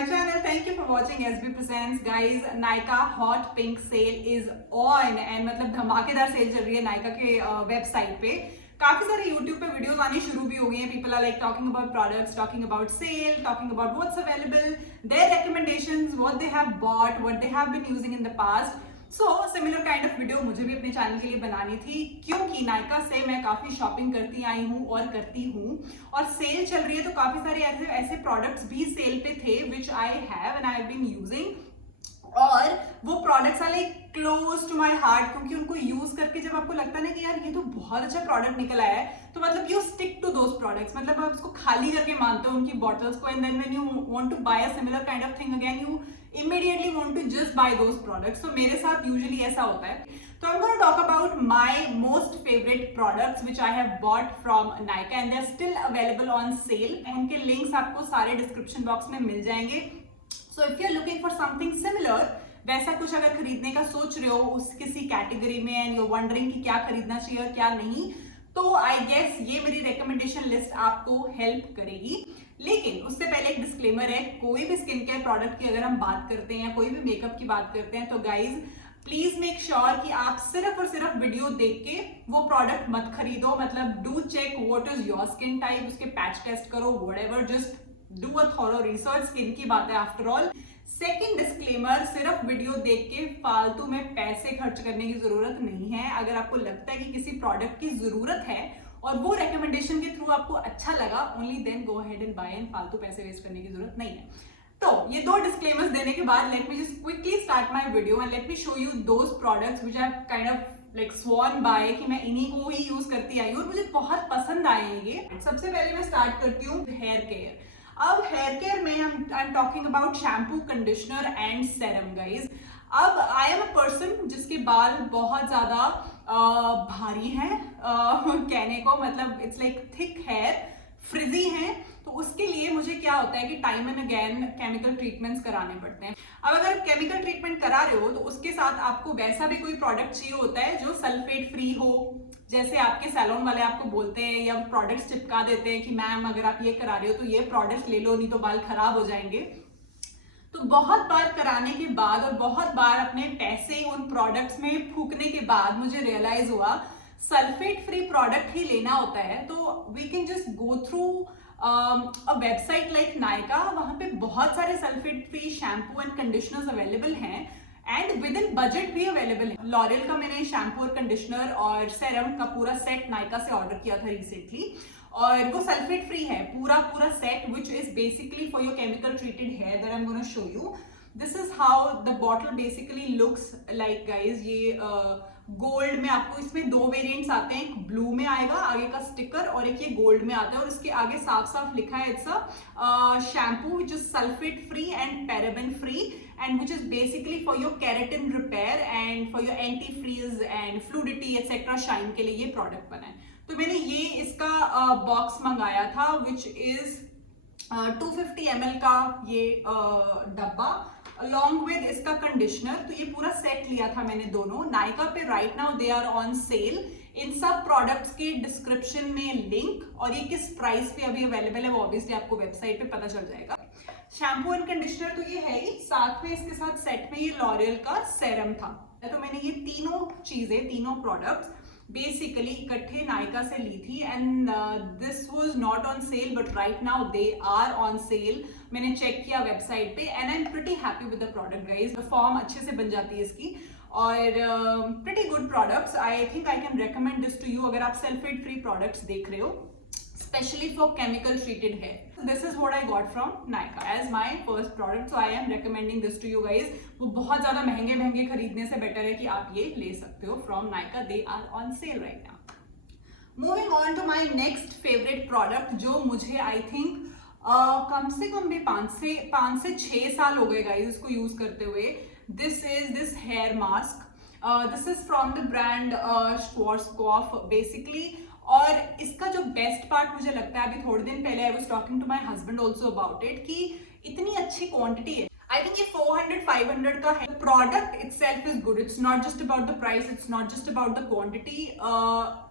my channel. Thank you for watching SB Presents. Guys, Nykaa Hot Pink sale is on and मतलब धमाकेदार cell चल रही है Nykaa के वेबसाइट पे. काफी सारे YouTube पे वीडियोस आनी शुरू भी हो गई हैं. People are like talking about products, talking about sale, talking about what's available, their recommendations, what they have bought, what they have been using in the past. So similar kind of video मुझे भी अपने channel के लिए बनानी थी क्योंकि नायका से मैं काफी शॉपिंग करती आई हूँ और करती हूँ और सेल चल रही है तो काफी सारे ऐसे प्रोडक्ट्स भी सेल पे थे which I have and I have been using और वो products are like close to my heart क्योंकि उनको यूज करके जब आपको लगता है ना कि यार ये तो बहुत अच्छा प्रोडक्ट निकल आया है तो मतलब you stick to those products. मतलब आप उसको खाली करके मानते हो उनकी बॉटल्स को and then when you want to buy a similar kind of thing again you immediately want to just buy those products. So मेरे साथ usually ऐसा होता है. So I'm going to talk about my most favorite products which I have bought from Nykaa and they're still available on sale. उनके links आपको सारे description box में मिल जाएंगे. So if you're looking for something similar, वैसा कुछ अगर खरीदने का सोच रहे हो उस किसी कैटेगरी में एंड you're wondering कि क्या खरीदना चाहिए और क्या नहीं, तो आई गेस ये मेरी रिकमेंडेशन लिस्ट आपको हेल्प करेगी. लेकिन उससे पहले एक डिस्क्लेमर है, कोई भी स्किन केयर प्रोडक्ट की अगर हम बात करते हैं, कोई भी मेकअप की बात करते हैं तो गाइज प्लीज मेक श्योर कि आप सिर्फ और सिर्फ वीडियो देख के वो प्रोडक्ट मत खरीदो. मतलब do check what is your skin type, उसके पैच टेस्ट करो, whatever, just do a thorough research. Skin की बात है आफ्टर ऑल. सेकेंड डिस्क्लेमर, सिर्फ वीडियो देख के फालतू में पैसे खर्च करने की जरूरत नहीं है. अगर आपको लगता है कि किसी प्रोडक्ट की जरूरत है और वो रिकमेंडेशन के थ्रू आपको अच्छा लगा, only then go ahead and buy and फालतू पैसे वेस्ट करने की जरूरत नहीं है. तो ये दो डिस्क्लेमर्स देने के बाद let me just quickly start my video and let me show you those products which I kind of like sworn by कि मैं इन्हीं को ही यूज करती आई हूँ और मुझे बहुत पसंद आए हैं ये. सबसे पहले मैं स्टार्ट करती हूँ हेयर केयर. अब हेयर केयर में आई am talking about shampoo, conditioner and serum guys. अब आई एम अ पर्सन जिसके बाल बहुत ज्यादा भारी हैं कहने को, मतलब it's like thick hair, frizzy हैं. तो उसके लिए मुझे क्या होता है कि time and again chemical treatments कराने पड़ते हैं. अब अगर केमिकल ट्रीटमेंट करा रहे हो तो उसके साथ आपको वैसा भी कोई प्रोडक्ट चाहिए होता है जो सल्फेट फ्री हो. जैसे आपके सैलून वाले आपको बोलते हैं या प्रोडक्ट्स चिपका देते हैं कि मैम अगर आप ये करा रहे हो तो ये प्रोडक्ट्स ले लो नहीं तो बाल खराब हो जाएंगे. तो बहुत बार कराने के बाद और बहुत बार अपने पैसे उन प्रोडक्ट्स में फूकने के बाद मुझे रियलाइज हुआ सल्फेट फ्री प्रोडक्ट ही लेना होता है. तो we can just go through a website like Nykaa. वहां पे बहुत सारे sulphate free shampoo and conditioners available हैं एंड विद इन बजट भी अवेलेबल है. लॉरियल का मैंने शैम्पू और कंडीशनर और सेरम का पूरा सेट नायका से ऑर्डर किया था रिसेंटली और वो सल्फेट फ्री है पूरा set which is basically for your chemical treated hair that I am gonna show you. This is how the bottle basically looks like guys. ये गोल्ड में आपको इसमें दो वेरिएंट्स आते हैं, एक ब्लू में आएगा आगे का स्टिकर और एक ये गोल्ड में आता है और इसके आगे साफ साफ लिखा है it's a shampoo which is sulphate free and paraben free and which is basically for your keratin repair and for your anti freeze and fluidity etc shine के लिए ये प्रोडक्ट बना है. तो मैंने ये इसका बॉक्स मंगाया था which is 250 ml का ये डब्बा along with इसका कंडीशनर. तो ये पूरा सेट लिया था मैंने दोनों. नायका पे right now they are on sale. इन सब प्रोडक्ट्स के डिस्क्रिप्शन में लिंक और ये किस प्राइस पे अभी अवेलेबल है वो ऑब्वियसली आपको वेबसाइट पे पता चल जाएगा. शैम्पू एंड कंडीशनर तो ये है ही, साथ में इसके साथ सेट में ये लॉरियल का सेरम था. तो मैंने ये तीनों चीजें, तीनों प्रोडक्ट्स बेसिकली इकट्ठे नायका से ली थी and this was not on sale but right now they are on sale. मैंने चेक किया वेबसाइट पे and I am pretty happy with the product guys. Form अच्छे से बन जाती है इसकी और pretty good products. I think I can recommend this to you अगर आप सल्फेट फ्री प्रोडक्ट्स देख रहे हो especially for chemical treated hair. So this is what I got from Nykaa as my first product. So I am recommending this to you guys. वो बहुत ज़्यादा महंगे खरीदने से बेटर है कि आप ये ले सकते हो from Nykaa. They are on sale right now. Moving on to my next favorite product जो मुझे I think कम से कम भी 5 से 6 साल हो गए guys इसको यूज करते हुए. This is this hair mask. This is from the brand Schwarzkopf basically. और इसका जो बेस्ट पार्ट मुझे लगता है, अभी थोड़े दिन पहले I was talking to my husband also about it, कि इतनी अच्छी क्वांटिटी है. आई थिंक ये 400-500 का है. Product itself is good. It's not just about the price, it's not just about the quantity.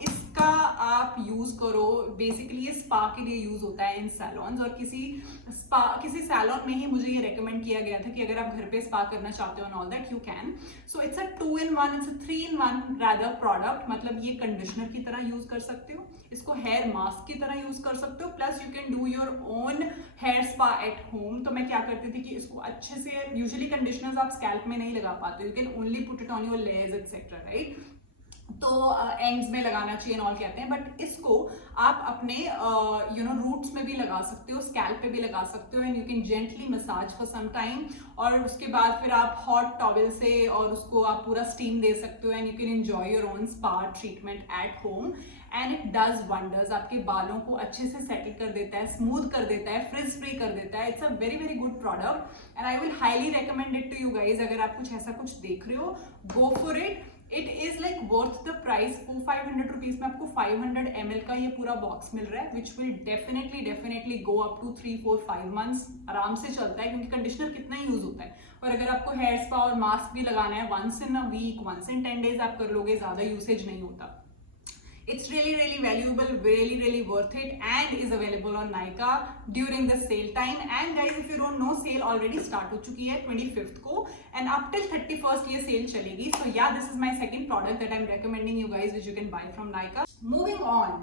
इस इसका आप यूज करो। बेसिकली ये स्पा के लिए यूज होता है इन सैलॉन्स, और किसी सैलॉन में ही मुझे ये रेकमेंड किया गया था कि अगर आप घर पे स्पा करना चाहते हो and all that you can. So it's a 2-in-1, it's a 3-in-1 rather product. मतलब ये कंडीशनर की तरह यूज कर सकते हो, इसको हेयर मास्क की तरह यूज कर सकते हो, plus you can do your own hair spa at home. तो मैं क्या करती थी कि इसको अच्छे से, यूजुअली कंडीशनर्स आप स्कैल्प में नहीं लगा पाते, you can only put it on your layers etcetera, right. तो एंड्स में लगाना चाहिए ऑल कहते हैं, बट इसको आप अपने रूट्स में भी लगा सकते हो, स्कैल्प पे भी लगा सकते हो, and you can gently massage for some time. और उसके बाद फिर आप हॉट टॉवल से और उसको आप पूरा स्टीम दे सकते हो, and you can enjoy your own spa treatment at home. And it does wonders, आपके बालों को अच्छे से सेटल कर देता है, स्मूथ कर देता है, फ्रिज फ्री कर देता है। It's a very very good product and I will highly recommend it to you guys. अगर आप कुछ ऐसा कुछ देख रहे हो, go for it. It is like worth the price. 400-500 rupees में आपको 500 ml का ये पूरा बॉक्स मिल रहा है, which will definitely go up to 3-4-5 months। आराम से चलता है, क्योंकि कंडीशनर कितना ही यूज होता है। और अगर आपको हेयर स्पा और मास्क भी लगाना है once in a week, once in 10 days आप कर लोगे, ज्यादा यूसेज नहीं होता। It's really valuable, really worth it, and is available on Nykaa during the sale time. And guys, if you don't know, sale already start हो चुकी है 25th को, and up till 31st ये sale चलेगी. So yeah, this is my second product that I'm recommending you guys, which you can buy from Nykaa. Moving on,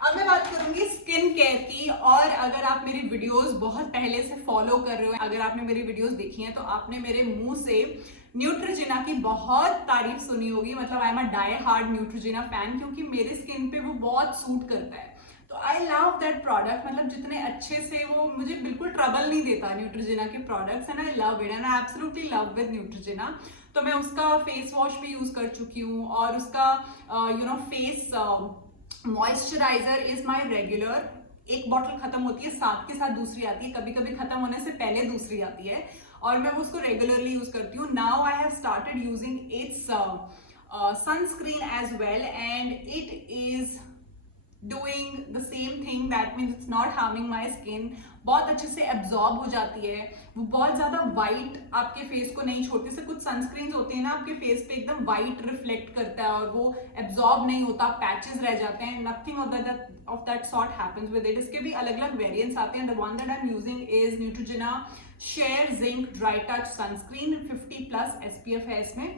अब मैं बात करूंगी स्किन केयर की। और अगर आप मेरी वीडियोस बहुत पहले से फॉलो कर रहे हो, अगर आपने मेरी वीडियोस देखी हैं, तो आपने मेरे मुंह से न्यूट्रोजिना की बहुत तारीफ सुनी होगी। मतलब I am a die hard Neutrogena fan, क्योंकि मेरे स्किन पे वो बहुत सूट करता है। तो आई लव दैट प्रोडक्ट। मतलब जितने अच्छे से वो मुझे बिल्कुल ट्रबल नहीं देता न्यूट्रोजिना के products, and I love it, and I absolutely love with Neutrogena. तो मैं उसका फेस वॉश भी यूज कर चुकी हूँ, और उसका face moisturiser is my regular. एक बॉटल खत्म होती है, साथ के साथ दूसरी आती है, कभी कभी खत्म होने से पहले दूसरी आती है, और मैं उसको रेगुलरली यूज करती हूँ। Now I have started using its sunscreen as well, and it is doing the same thing, that means it's not harming my skin. बहुत अच्छे से एब्जॉर्ब हो जाती है, वो बहुत ज्यादा वाइट आपके फेस को नहीं छोड़ती। जैसे कुछ सनस्क्रीन होती है ना, आपके फेस पे एकदम वाइट रिफ्लेक्ट करता है और वो एब्जॉर्ब नहीं होता, पैचेस रह जाते हैं। Nothing of that sort happens with it. इसके भी अलग अलग वेरिएंट्स आते हैं। The one that I am using is Neutrogena sheer zinc dry touch sunscreen, 50+ SPF है इसमें।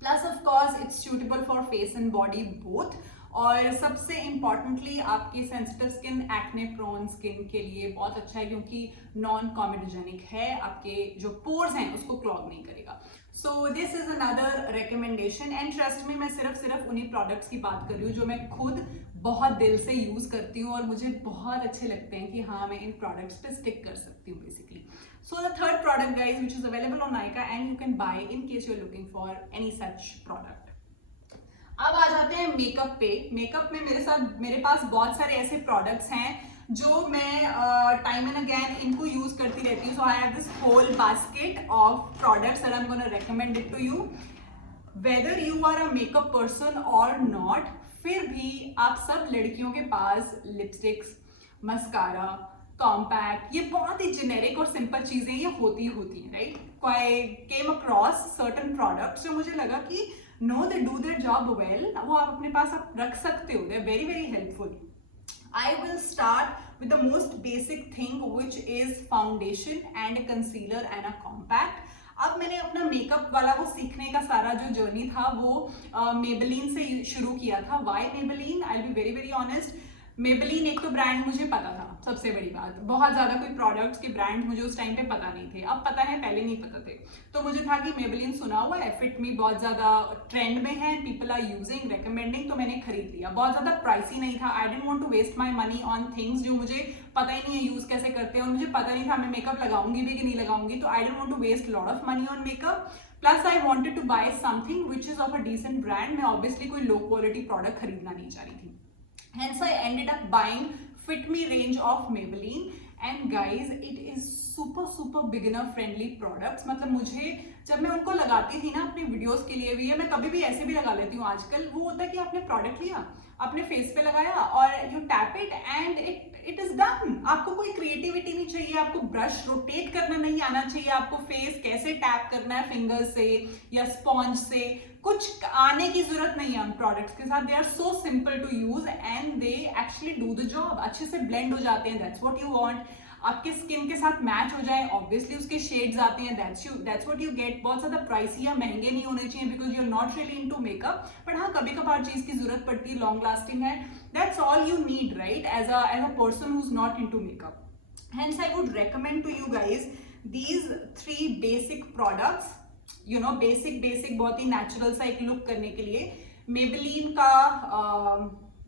Plus of course it's suitable for face and body both. और सबसे इम्पॉर्टेंटली आपकी sensitive skin, acne prone skin के लिए बहुत अच्छा है, क्योंकि नॉन कॉमेडोजेनिक है, आपके जो पोर्स हैं उसको क्लॉग नहीं करेगा। सो this is another recommendation, and trust में मैं सिर्फ उन्हीं प्रोडक्ट्स की बात कर रही हूँ जो मैं खुद बहुत दिल से यूज करती हूँ, और मुझे बहुत अच्छे लगते हैं कि हाँ मैं इन प्रोडक्ट्स पे स्टिक कर सकती हूँ basically. So the third product guys which is available on Nykaa, and you can buy in case you are looking for any such product. अब आ जाते हैं मेकअप पे। मेकअप में मेरे पास बहुत सारे ऐसे प्रोडक्ट्स हैं जो मैं टाइम एंड अगेन इनको यूज करती रहती हूँ। So I have this whole basket of products that I am gonna recommend it to you, whether you are a makeup person और नॉट। फिर भी आप सब लड़कियों के पास लिपस्टिक्स, मस्कारा, कॉम्पैक्ट, ये बहुत ही जेनेरिक और सिंपल चीजें ये होती हैं, right. I came across certain products जो मुझे लगा कि no they do their job well, वो आप अपने पास आप रख सकते हो, they are very helpful. I will start with the most basic thing, which is foundation and a concealer and a compact. अब मैंने अपना मेकअप वाला वो सीखने का सारा जो जर्नी था वो मेबेलिन से शुरू किया था। Why Maybelline? I will be very honest. Maybelline एक तो ब्रांड मुझे पता था, सबसे बड़ी बात। बहुत ज्यादा कोई प्रोडक्ट्स के ब्रांड मुझे उस टाइम पे पता नहीं थे, अब पता है, पहले नहीं पता थे। तो मुझे था कि मेबेलिन सुना हुआ है, फिट मी बहुत ज्यादा ट्रेंड में है, पीपल आर यूजिंग, रेकमेंडिंग, तो मैंने खरीद लिया। बहुत ज्यादा प्राइसी नहीं था। I didn't want to waste my money on things जो मुझे पता ही नहीं है यूज कैसे करते हैं, और मुझे पता नहीं था मैं मेकअप लगाऊंगी भी कि नहीं लगाऊंगी। तो I didn't want to waste lot of money on makeup. Plus I wanted to buy something which is of a decent brand. मैं ऑब्वियसली कोई लो क्वालिटी प्रोडक्ट खरीदना नहीं चाह रही थी। Hence I ended up buying Fit Me range of Maybelline, and guys it is super beginner friendly products। मतलब मुझे जब मैं उनको लगाती थी ना अपने वीडियोस के लिए भी, या मैं कभी भी ऐसे भी लगा लेती हूँ आजकल, वो होता है कि आपने प्रोडक्ट लिया, अपने फेस पे लगाया और you tap it and it is done. आपको कोई क्रिएटिविटी नहीं चाहिए, आपको ब्रश रोटेट करना नहीं आना चाहिए, आपको फेस कैसे टैप करना है फिंगर से या स्पॉन्ज से, कुछ आने की जरूरत नहीं है उन प्रोडक्ट्स के साथ। They are so simple to use and they actually do the job, अच्छे से ब्लेंड हो जाते हैं। दैट्स व्हाट यू वांट, आपके स्किन के साथ मैच हो जाए, ऑब्वियसली उसके शेड्स आते हैं, दैट्स व्हाट यू गेट। बहुत ज्यादा प्राइसी या महंगे नहीं होने चाहिए because you are not really into makeup, but हाँ कभी कभार चीज की जरूरत पड़ती है, लॉन्ग लास्टिंग है, that's all you need, right, as a person who's not into makeup. Hence I would recommend to you guys these 3 basic products, you know, basic बहुत ही natural सा एक look करने के लिए। Maybelline का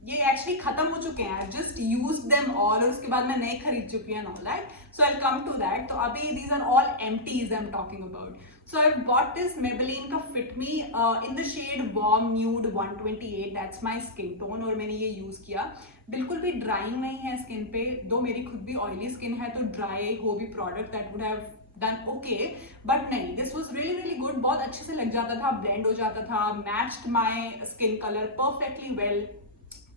ये एक्चुअली खत्म हो चुके हैं, जस्ट यूज देम ऑल, और उसके बाद मैं नए खरीद चुकी हूँ, all that, so I come to that. तो अभी these are all empties I am talking about. So I bought this Maybelline का fit me in the shade warm nude 128, that's my skin tone, और मैंने ये use किया। बिल्कुल भी drawing नहीं है स्किन पे, दो मेरी खुद भी ऑयली स्किन है, तो ड्राई हो भी product that would have done okay, but नहीं, this was really really good. बहुत अच्छे से लग जाता था, ब्लेंड हो जाता था, matched my skin colour perfectly well,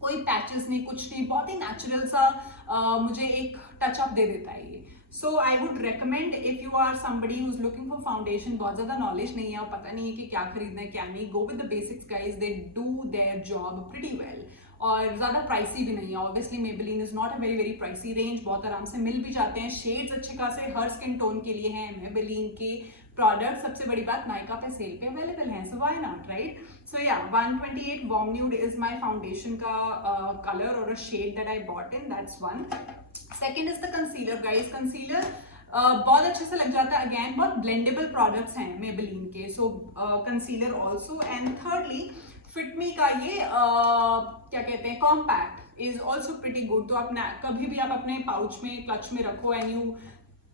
कोई पैचेस नहीं, कुछ नहीं, बहुत ही नेचुरल सा मुझे एक टचअप दे देता है ये। So I would recommend if you are somebody who is looking for foundation, बहुत ज्यादा नॉलेज नहीं है और पता नहीं है कि क्या खरीदना है क्या नहीं, go with the basics guys, they do their job pretty well, और ज्यादा प्राइसी भी नहीं है। Obviously Maybelline is not a very very pricey range, बहुत आराम से मिल भी जाते हैं, शेड्स अच्छे खासे हर स्किन टोन के लिए हैं Maybelline के प्रोडक्ट। सबसे बड़ी बात, नायका पे सेल पे अवेलेबल है, so why not, right. So या 128 warm nude is my foundation का कलर और a shade that I bought in, that's one. Second is the concealer guys. Concealer बहुत अच्छे से लग जाता है, अगेन बहुत ब्लेंडेबल प्रोडक्ट्स हैं Maybelline के, so concealer also. And thirdly Fit Me का ये क्या कहते हैं, compact is also pretty good. तो आप कभी भी आप अपने पाउच में क्लच में रखो and you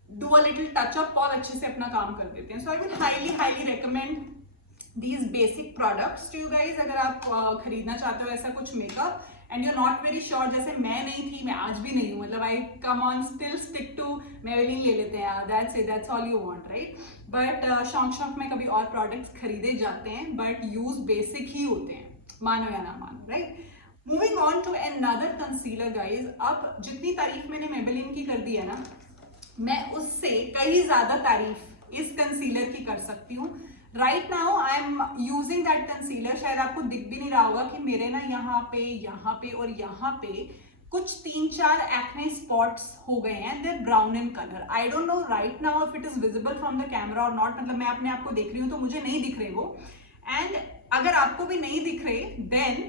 do a little touch up, बहुत अच्छे से अपना काम कर देते हैं। So I will highly recommend these basic products to you guys अगर आप खरीदना चाहते हो ऐसा कुछ makeup and you are not very sure, जैसे मैं नहीं थी, मैं आज भी नहीं हूँ, मतलब I come on still stick to Maybelline ले लेते हैं, that's it, that's all you want, right. But शौक में कभी और प्रोडक्ट्स खरीदे जाते हैं, बट यूज बेसिक ही होते हैं, मानो या ना मानो, right. Moving on to another concealer guys. अब जितनी तारीफ मैंने Maybelline की कर दी है ना, मैं उससे कई ज्यादा तारीफ इस कंसीलर की कर सकती हूँ। Right now I am using that concealer, शायद आपको दिख भी नहीं रहा होगा कि मेरे ना यहाँ पे और यहाँ पे कुछ 3-4 एक्ने स्पॉट्स हो गए हैं, they brown in colour. I don't know right now if it is visible from the camera और नॉट, मतलब मैं अपने आप को देख रही हूँ तो मुझे नहीं दिख रहे वो, एंड अगर आपको भी नहीं दिख रहे then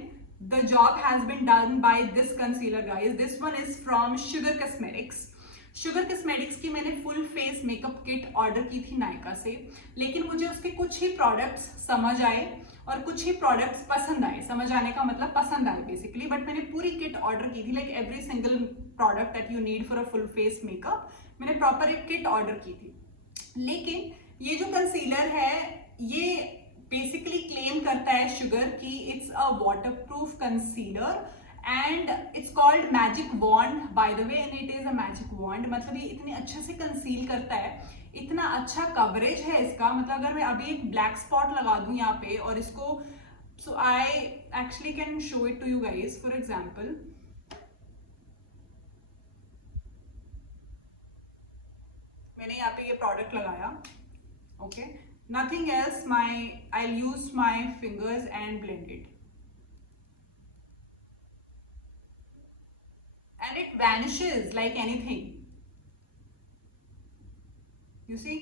the job has been done by this concealer guys. This one is from Sugar Cosmetics. Sugar Cosmetics की मैंने full face makeup kit order की थी नायका से, लेकिन मुझे उसके कुछ ही प्रोडक्ट्स समझ आए और कुछ ही प्रोडक्ट्स पसंद आए। समझ आने का मतलब पसंद आए बेसिकली, बट मैंने पूरी किट ऑर्डर की थी, like every single product that you need for a full face makeup मैंने प्रॉपर एक किट ऑर्डर की थी। लेकिन ये जो कंसीलर है ये बेसिकली क्लेम करता है शुगर कि it's a waterproof concealer and it's called magic wand by the way, and it is a magic wand. मतलब ये इतने अच्छे से कंसील करता है, इतना अच्छा कवरेज है इसका, मतलब अगर मैं अभी एक ब्लैक स्पॉट लगा दूं यहाँ पे और इसको, so I actually can show it to you guys. For example मैंने यहाँ पे ये प्रोडक्ट लगाया, okay, nothing else, I use my fingers and blend it and it vanishes like anything, you see।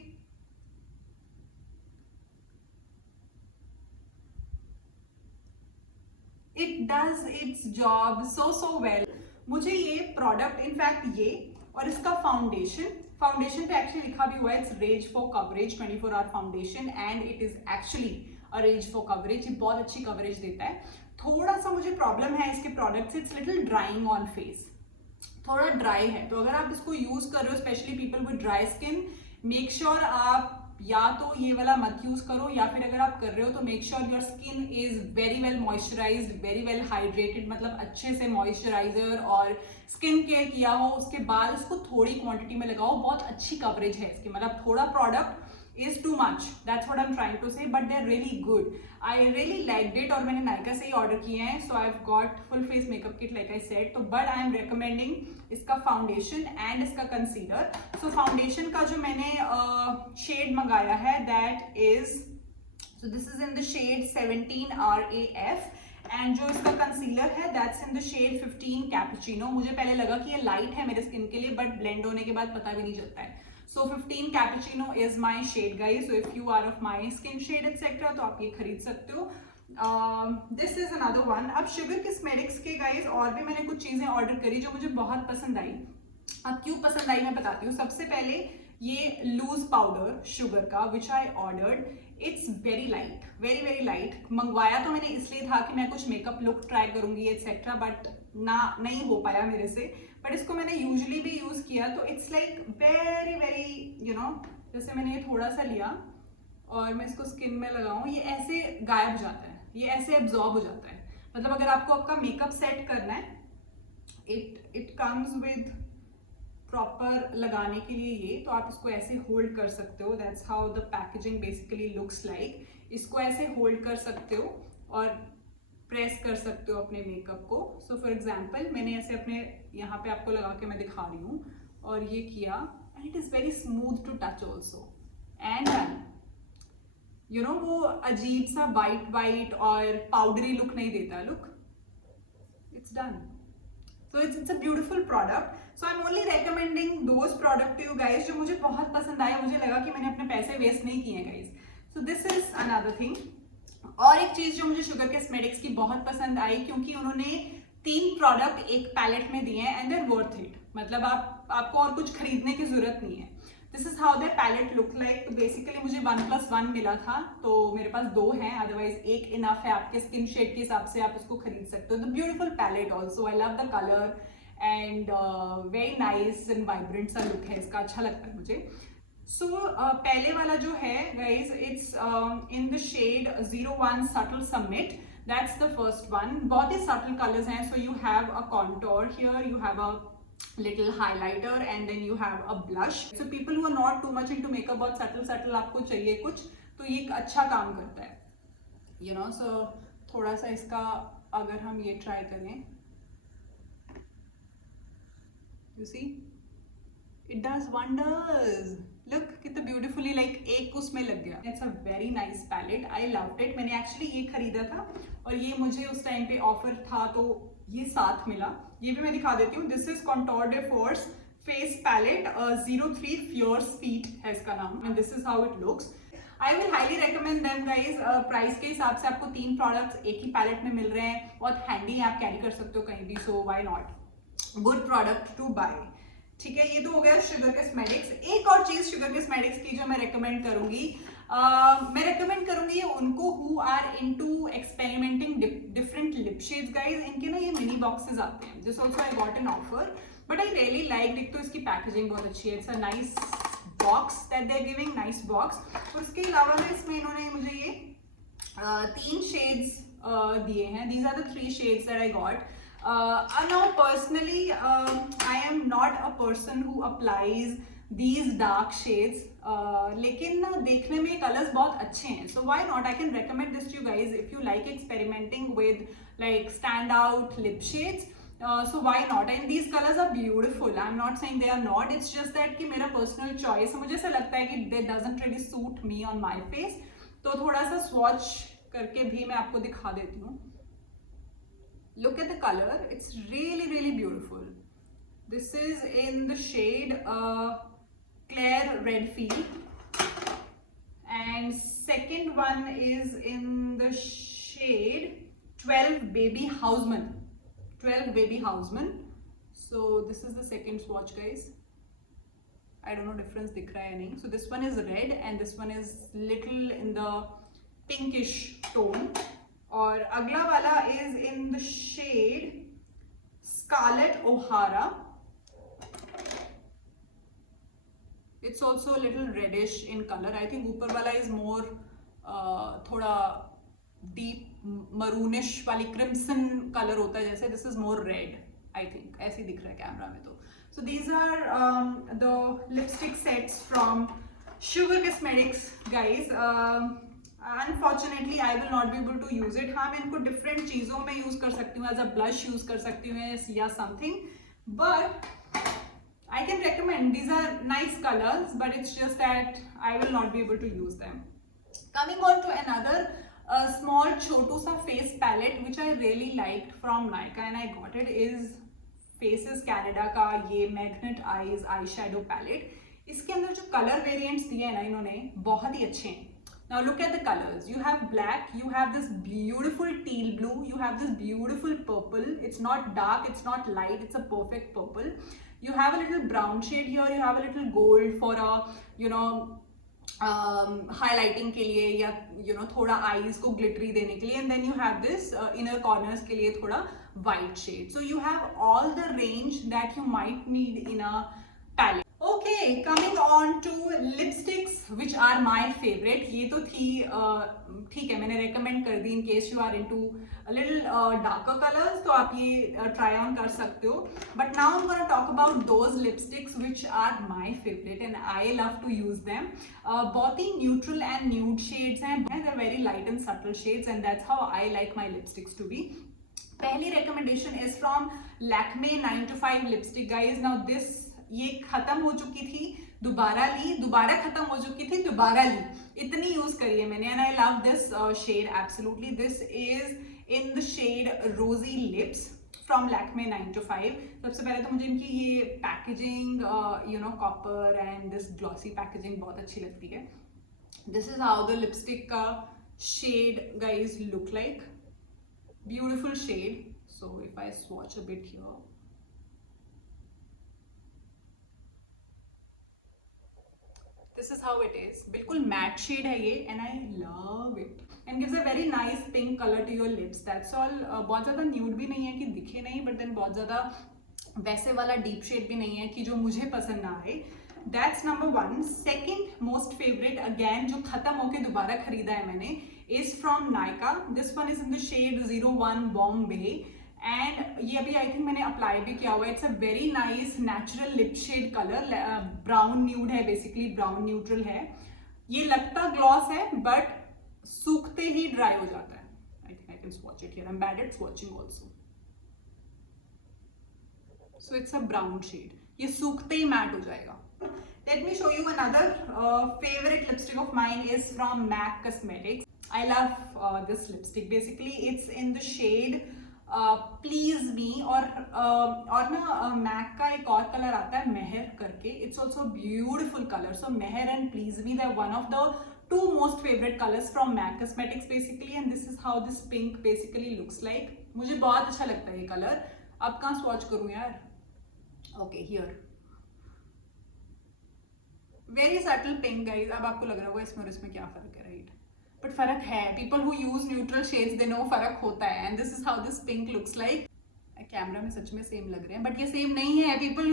it does its job so well। मुझे ये product in fact ये और इसका फाउंडेशन पे एक्चुअली लिखा भी हुआ है, it's rage for coverage 24 hour foundation, and it is actually a rage for coverage. ये बहुत अच्छी कवरेज देता है। थोड़ा सा मुझे प्रॉब्लम है इसके प्रोडक्ट से, it's little drawing on face, थोड़ा ड्राई है, तो अगर आप इसको यूज कर रहे हो specially people with dry skin, make sure आप या तो ये वाला मत यूज करो, या फिर अगर आप कर रहे हो तो make sure your skin is very well moisturised, very well hydrated, मतलब अच्छे से मॉइस्चराइजर और स्किन केयर किया हो, उसके बाद इसको थोड़ी क्वांटिटी में लगाओ। बहुत अच्छी कवरेज है इसकी, मतलब थोड़ा product is too much, that's what I'm trying to say, but they're really good, I really liked it। और मैंने नायका से ही ऑर्डर किए हैं, so I've got full face makeup kit like I said, तो but I am recommending इसका foundation and इसका concealer. So foundation का जो मैंने शेड मंगाया है that is, so this is in the shade 17 RAF and जो इसका कंसीलर है that's in the shade 15 cappuccino. मुझे पहले लगा कि ये लाइट है मेरे स्किन के लिए, बट ब्लेंड होने के बाद पता भी नहीं चलता है। So 15 cappuccino is my shade guys. So if you are of my skin shade etcetera तो आप ये खरीद सकते हो। This is another one. अब शुगर कॉस्मेटिक्स के गाइज और भी मैंने कुछ चीजें ऑर्डर करी जो मुझे बहुत पसंद आई। अब क्यों पसंद आई मैं बताती हूँ। सबसे पहले ये लूज पाउडर शुगर का which I ordered, it's very light, very very light. मंगवाया तो मैंने इसलिए था कि मैं कुछ मेकअप लुक ट्राई करूंगी एक्सेट्रा, बट नहीं हो पाया मेरे से। बट इसको मैंने यूजुअली भी यूज किया तो it's like very very you know, जैसे मैंने ये थोड़ा सा लिया और मैं इसको स्किन में लगाऊं, ये ऐसे गायब हो जाता है, ये ऐसे एब्जॉर्ब हो जाता है। मतलब अगर आपको आपका मेकअप सेट करना है, इट कम्स विद प्रॉपर लगाने के लिए ये, तो आप इसको ऐसे होल्ड कर सकते हो। That's how the packaging basically looks like. इसको ऐसे होल्ड कर सकते हो और प्रेस कर सकते हो अपने मेकअप को। सो फॉर एग्जाम्पल मैंने ऐसे अपने यहाँ पे आपको लगा के मैं दिखा रही हूँ और ये किया and it is very smooth to touch also and you know वो अजीब सा वाइट वाइट और पाउडरी लुक नहीं देता। Look, it's done. So it's a beautiful product. So I'm only recommending those product to you guys जो मुझे बहुत पसंद आया। मुझे लगा कि मैंने अपने पैसे वेस्ट नहीं किए guys. So this is another thing. और एक चीज जो मुझे शुगर कॉस्मेटिक्स की बहुत पसंद आई, क्योंकि उन्होंने 3 प्रोडक्ट एक पैलेट में दिए हैं एंड देयर वर्थ इट। मतलब आपको और कुछ खरीदने की जरूरत नहीं है। This is how their palette look like. तो बेसिकली मुझे 1+1 मिला था, तो मेरे पास 2 हैं, अदरवाइज एक इनफ है। आपके स्किन शेड के हिसाब से आप इसको खरीद सकते हो। The beautiful palette also, I love the colour and very nice and vibrant सा लुक है इसका, अच्छा लगता है मुझे। सो पहले वाला जो है guys, it's in the shade 01 subtle summit, that's the first one. बहुत ही सटल कलर्स हैं। So you have a contour here, you have a little highlighter and then you have a blush. So people who are not too much into makeup, बहुत subtle आपको चाहिए कुछ, तो ये एक अच्छा काम करता है, you know. So थोड़ा सा इसका अगर हम ये ट्राई करें, you see it does wonders. Look कितना beautifully like एक उसमें लग गया। It's a very nice palette. I loved it. मैंने actually ये खरीदा था और ये मुझे उस टाइम पे ऑफर था तो ये साथ मिला। ये भी मैं दिखा देती हूँ। This is contour de force face palette 03 fierce feat है इसका नाम and this is how it looks. I will highly recommend them guys. Price के हिसाब से आपको 3 प्रोडक्ट्स एक ही पैलेट में मिल रहे हैं, बहुत हैंडी है, आप कैरी कर सकते हो कहीं भी। So why not, good product to buy. ठीक है, ये तो हो गया शुगर कॉस्मेटिक्स। एक और चीज शुगर कॉस्मेटिक्स की जो मैं रेकमेंड करूंगी, मैं रेकमेंड करूंगी उनको who are into experimenting different lip shades guys. इनके ना ये मिनी बॉक्सेस आते हैं। This also I got an offer but I really like. एक तो इसकी पैकेजिंग बहुत अच्छी है, it's a nice box that they are giving, nice box. उसके अलावा ना इसमें इन्होंने मुझे ये 3 शेड्स दिए हैं। These are the 3 shades that I got. Now personally I am not a person who applies these dark shades, लेकिन ना देखने में कलर्स बहुत अच्छे हैं। So why not, I can recommend this to you guys if you like experimenting with like stand out lip shades. So why not, and these colors are beautiful. I'm not saying they are not, it's just that कि मेरा personal choice है। मुझे ऐसा लगता है कि they doesn't really suit me on my face, तो थोड़ा सा swatch करके भी मैं आपको दिखा देती हूँ। Look at the color, it's really really beautiful. This is in the shade Claire Redfield and second one is in the shade 12 Baby Houseman. 12 Baby Houseman. So this is the second swatch guys. I don't know difference दिख रहा है नहीं. So this one is red and this one is little in the pinkish tone. और अगला वाला is in the shade Scarlett O'Hara. It's also little reddish in colour. I think ऊपर वाला is more थोड़ा डीप मरूनिश वाली crimson colour होता है जैसे। This is more red I think, ऐसे दिख रहा है कैमरा में तो। So these are the lipstick sets from Sugar Cosmetics guys. Unfortunately I will not be able to use it. हाँ, मैं इनको डिफरेंट चीज़ों में यूज़ कर सकती हूँ, एज अ ब्लश यूज़ कर सकती हूँ या something, but I can recommend. These are nice colors, but it's just that I will not be able to use them. Coming on to another small छोटू सा face palette which I really liked from Nykaa and I got it is Faces Canada का ये Magnet Eyes eyeshadow palette. इसके अंदर जो colour variants दिए हैं ना इन्होंने बहुत ही अच्छे हैं. Now look at the colors. You have black, you have this beautiful teal blue, you have this beautiful purple. It's not dark, it's not light, it's a perfect purple. You have a little brown shade here, you have a little gold for a, you know, highlighting के लिए या you know थोड़ा eyes को glittery देने के लिए, and then you have this inner corners के लिए थोड़ा white shade. So you have all the range that you might need in a palette. Okay, coming on to lipsticks which are my favorite. ये तो थी ठीक है, मैंने recommend कर दी in case you are into a little darker colors, तो आप ये try on कर सकते हो. But now I'm gonna talk about those lipsticks which are my favorite and I love to use them. बहुत ही neutral and nude shades हैं. They're very light and subtle shades and that's how I like my lipsticks to be. पहली recommendation is from Lakme 9 to 5 lipstick, guys. Now this ये खत्म हो चुकी थी, दोबारा ली, दोबारा खत्म हो चुकी थी, दोबारा ली, इतनी यूज करी है मैंने. And I love this shade absolutely. This is in the shade rosy lips from Lakme 9 to 5. सबसे पहले तो मुझे इनकी ये packaging you know copper and this glossy packaging बहुत अच्छी लगती है. This is how the lipstick का shade guys look like. Beautiful shade. So if I swatch a bit here, this is how it is. बिल्कुल matte shade है ये and I love it and gives a very nice pink color to your lips. That's all. बहुत ज़्यादा nude भी नहीं है कि दिखे नहीं, but then बहुत ज़्यादा वैसे वाला डीप शेड भी नहीं है कि जो मुझे पसंद ना आए. That's number one. Second most favorite again जो खत्म होके दोबारा खरीदा है मैंने is from Nykaa. This one is in the shade 01 Bombay. And ये अभी आई थिंक मैंने अप्लाई भी किया हुआ है. It's a very nice natural lip shade colour. Brown nude है, बेसिकली ब्राउन न्यूट्रल है. ये लगता ग्लॉस है बट सूखते ही ड्राई हो जाता है. I think I can swatch it here. I am bad at swatching also. So it's a brown shade. ये सूखते ही मैट हो जाएगा. Let me show you another favourite lipstick of mine is from MAC Cosmetics. I love this lipstick. Basically it's in the shade please me. और ना Mac का एक और कलर आता है मेहर करके. It's also beautiful colour. So Mehr and please me, they are one of the two most favourite colours from MAC Cosmetics basically. And this is how this pink basically looks like. मुझे बहुत अच्छा लगता है ये colour. अब कहाँ swatch करूँ यार? Okay, here. Very subtle pink guys. अब आपको लग रहा होगा इसमें और इसमें क्या फर्क है, राइट? बट फर्क है. People who use neutral shades they no फर्क होता है. And this is how this pink looks like. Camera में सच में सेम लग रहे हैं बट ये सेम नहीं है. People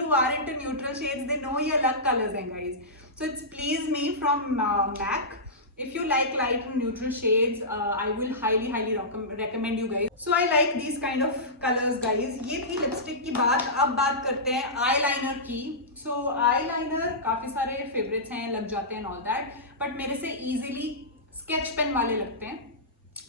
who are into neutral shades they know ये अलग कलर्स हैं guys. So it's please me from MAC. If you like light and neutral shades, I will highly recommend you guys. So I like these kind of colors, guys. ये थी lipstick की बात. अब बात करते हैं आईलाइनर की. So eyeliner काफी सारे favorites हैं, लग जाते हैं all that. But मेरे से easily sketch pen वाले लगते हैं.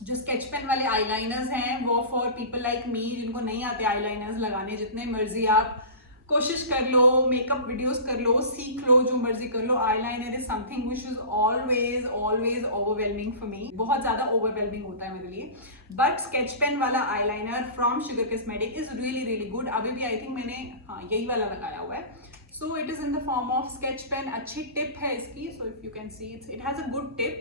जो sketch pen वाले eyeliners हैं वो for people like me जिनको नहीं आते eyeliners लगाने. जितने मर्जी आप कोशिश कर लो, मेकअप वीडियोस कर लो, सीख लो, जो मर्जी कर लो. Eyeliner is something which is always overwhelming for me. बहुत ज़्यादा ओवरवेलमिंग होता है मेरे लिए. बट स्केच पेन वाला eyeliner from Sugar cosmetic is really good. अभी भी आई थिंक मैंने यही वाला लगाया हुआ है. So it is in the form of sketch pen. अच्छी टिप है इसकी. So if you can see it has a good tip.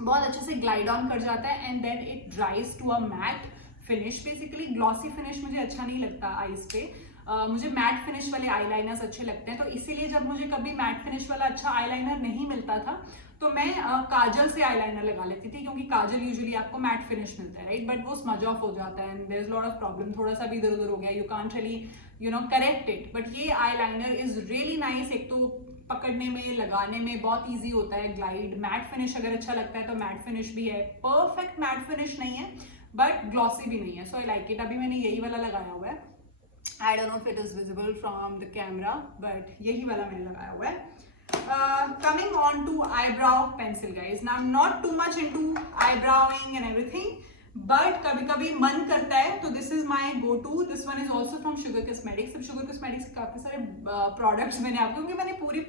बहुत अच्छे से ग्लाइड ऑन कर जाता है and then it dries to a matte finish. Basically glossy finish मुझे अच्छा नहीं लगता आईज पे. मुझे मैट फिनिश वाले आईलाइनर्स अच्छे लगते हैं. तो इसीलिए जब मुझे कभी मैट फिनिश वाला अच्छा आईलाइनर नहीं मिलता था तो मैं काजल से आईलाइनर लगा लेती थी. क्योंकि काजल यूजुअली आपको मैट फिनिश मिलता है, राइट? बट वो स्मज ऑफ हो जाता है and there is lot of problem. थोड़ा सा भी इधर उधर हो गया, you can't really you know correct it. But ये आईलाइनर इज रियली नाइस. एक तो पकड़ने में, लगाने में बहुत ईजी होता है. ग्लाइड मैट फिनिश अगर अच्छा लगता है तो मैट फिनिश भी है. परफेक्ट मैट फिनिश नहीं है बट ग्लॉसी भी नहीं है. सो आई लाइक इट. अभी मैंने यही वाला लगाया हुआ है. I don't know if it is visible from the camera, but यही वाला मैंने लगाया हुआ है. Coming on to eyebrow pencil, guys. Now I'm not too much into eyebrowing and everything, but कभी कभी मन करता है तो this is my go to. This one is also from Sugar Cosmetics. अब शुगर कॉस्मेटिक्स के काफी सारे प्रोडक्ट्स मैंने आपको, क्योंकि मैंने पूरी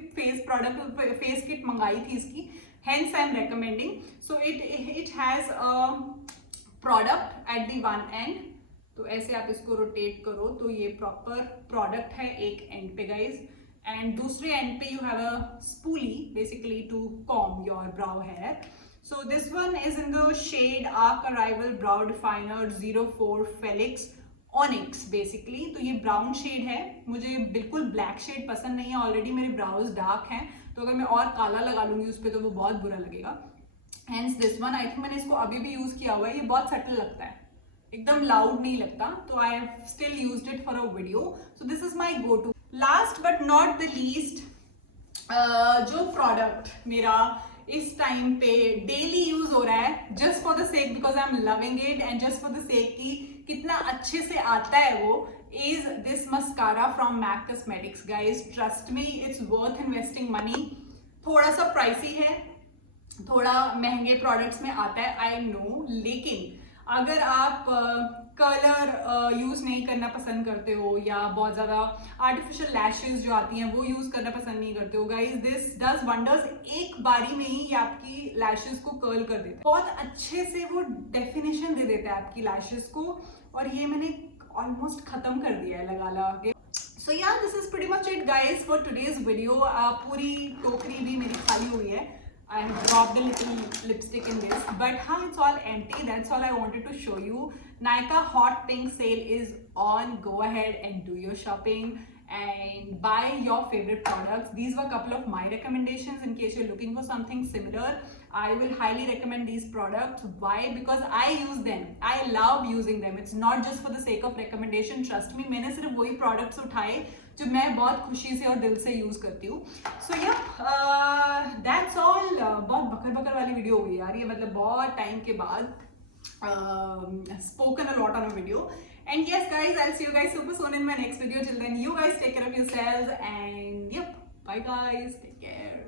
फेस किट मंगाई थी इसकी, hence I am recommending. So it has a product at the one end. तो ऐसे आप इसको रोटेट करो तो ये प्रॉपर प्रोडक्ट है एक एंड पे गाइज, एंड दूसरे एंड पे you have a spoolie basically to comb your brow hair. So this one is in the shade arch arrival brow definer 04 Felix Onyx basically. तो ये ब्राउन शेड है, मुझे बिल्कुल ब्लैक शेड पसंद नहीं है, ऑलरेडी मेरे ब्राउज डार्क हैं, तो अगर मैं और काला लगा लूंगी उस पर तो वो बहुत बुरा लगेगा. Hence this one, I think मैंने इसको अभी भी यूज किया हुआ है, ये बहुत सटल लगता है, एकदम लाउड नहीं लगता, तो I have still used it for a video. So this is my go to. Last but not the least, जो प्रोडक्ट मेरा इस टाइम पे डेली यूज हो रहा है, just for the sake because I am loving it and just for the sake कि कितना अच्छे से आता है वो, is this mascara from MAC Cosmetics guys. Trust me, it's worth investing money. थोड़ा सा प्राइसी है, थोड़ा महंगे प्रोडक्ट्स में आता है, आई नो, लेकिन अगर आप कलर यूज नहीं करना पसंद करते हो या बहुत ज्यादा आर्टिफिशियल लैशेस जो आती हैं वो यूज करना पसंद नहीं करते हो गाइज, दिस डज वंडर्स. एक बारी में ही ये आपकी लैशेस को कर्ल कर देता है, बहुत अच्छे से वो डेफिनेशन दे देता है आपकी लैशेस को, और ये मैंने ऑलमोस्ट खत्म कर दिया है लगा के. सो या this is pretty much it guys for today's video. पूरी टोकरी भी मेरी खाली हुई है. I have dropped a little lipstick in this, but it's all empty. That's all I wanted to show you. Nykaa Hot Pink sale is on. Go ahead and do your shopping and buy your favorite products. These were a couple of my recommendations in case you're looking for something similar. I will highly recommend these products. Why? Because I use them. I love using them. It's not just for the sake of recommendation. Trust me, मैंने सिर्फ वही products उठाए जो मैं बहुत खुशी से और दिल से यूज करती हूँ. सो या दैट्स ऑल. बहुत बकर वाली वीडियो हुई यार ये, मतलब बहुत टाइम के बाद spoken a lot on a video. And yes guys, I'll see you guys super soon in my next video. Till then, you guys take care of yourselves and yep, bye guys, take care.